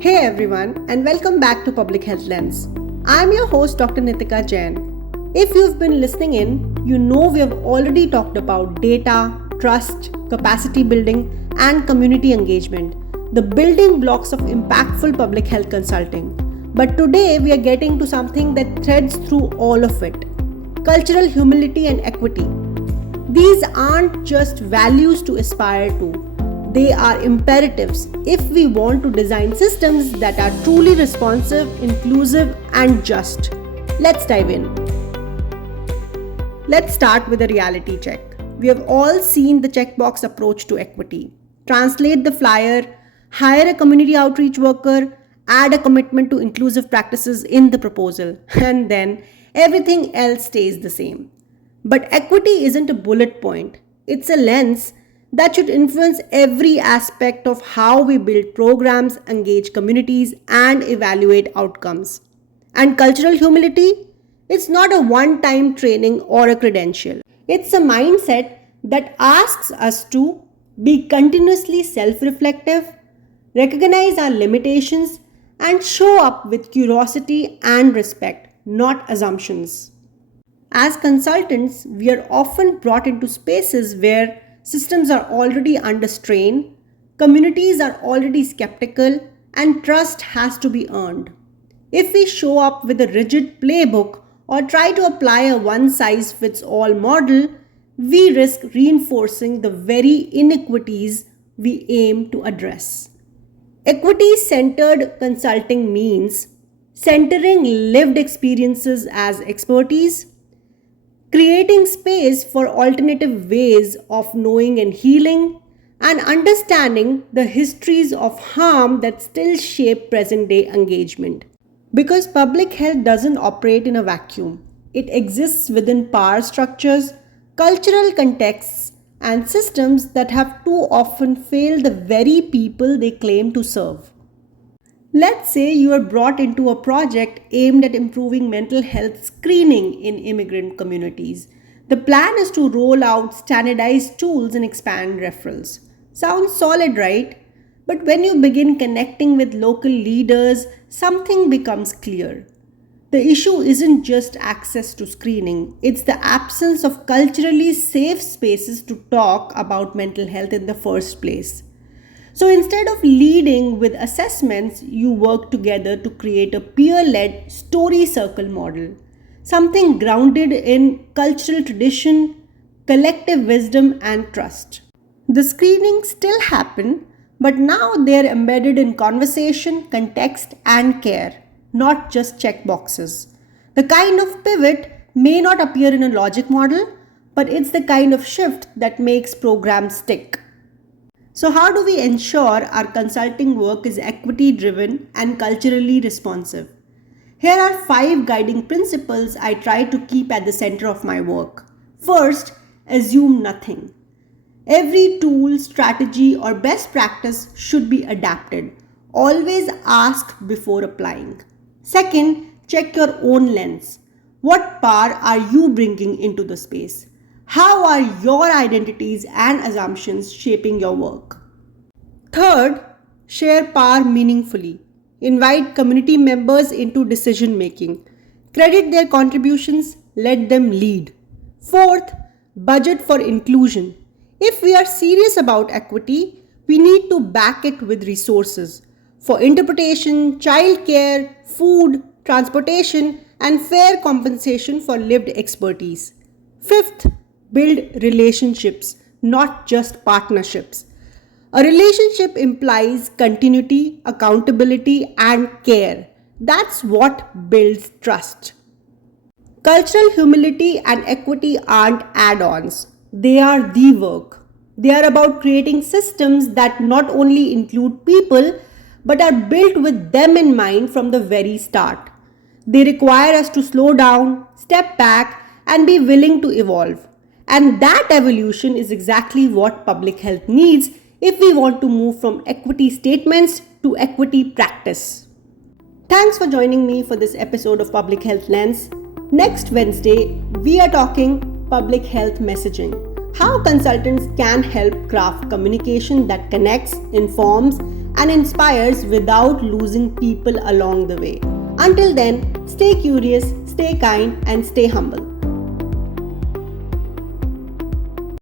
Hey everyone, and welcome back to Public Health Lens. I'm your host, Dr. Nitika Jain. If you've been listening in, you know we have already talked about data, trust, capacity building, and community engagement, the building blocks of impactful public health consulting. But today we are getting to something that threads through all of it: cultural humility and equity. These aren't just values to aspire to. They are imperatives if we want to design systems that are truly responsive, inclusive, and just. Let's dive in. Let's start with a reality check. We have all seen the checkbox approach to equity. Translate the flyer, hire a community outreach worker, add a commitment to inclusive practices in the proposal, and then everything else stays the same. But equity isn't a bullet point, it's a lens that should influence every aspect of how we build programs, engage communities, and evaluate outcomes. And cultural humility? It's not a one-time training or a credential. It's a mindset that asks us to be continuously self-reflective, recognize our limitations, and show up with curiosity and respect, not assumptions. As consultants, we are often brought into spaces where systems are already under strain, communities are already skeptical, and trust has to be earned. If we show up with a rigid playbook or try to apply a one-size-fits-all model, we risk reinforcing the very inequities we aim to address. Equity-centered consulting means centering lived experiences as expertise, creating space for alternative ways of knowing and healing, and understanding the histories of harm that still shape present-day engagement. Because public health doesn't operate in a vacuum, it exists within power structures, cultural contexts, and systems that have too often failed the very people they claim to serve. Let's say you are brought into a project aimed at improving mental health screening in immigrant communities. The plan is to roll out standardized tools and expand referrals. Sounds solid, right? But when you begin connecting with local leaders, something becomes clear. The issue isn't just access to screening, it's the absence of culturally safe spaces to talk about mental health in the first place. So instead of leading with assessments, you work together to create a peer-led story circle model, something grounded in cultural tradition, collective wisdom, and trust. The screenings still happen, but now they are embedded in conversation, context, and care, not just checkboxes. The kind of pivot may not appear in a logic model, but it's the kind of shift that makes programs stick. So how do we ensure our consulting work is equity driven and culturally responsive? Here are 5 guiding principles I try to keep at the center of my work. First, assume nothing. Every tool, strategy, or best practice should be adapted. Always ask before applying. Second, check your own lens. What power are you bringing into the space? How are your identities and assumptions shaping your work? Third, share power meaningfully. Invite community members into decision making. Credit their contributions, let them lead. Fourth, budget for inclusion. If we are serious about equity, we need to back it with resources for interpretation, childcare, food, transportation, and fair compensation for lived expertise. Fifth, build relationships, not just partnerships. A relationship implies continuity, accountability, and care. That's what builds trust. Cultural humility and equity aren't add-ons. They are the work. They are about creating systems that not only include people, but are built with them in mind from the very start. They require us to slow down, step back, and be willing to evolve. And that evolution is exactly what public health needs if we want to move from equity statements to equity practice. Thanks for joining me for this episode of Public Health Lens. Next Wednesday, we are talking public health messaging, how consultants can help craft communication that connects, informs, and inspires without losing people along the way. Until then, stay curious, stay kind, and stay humble.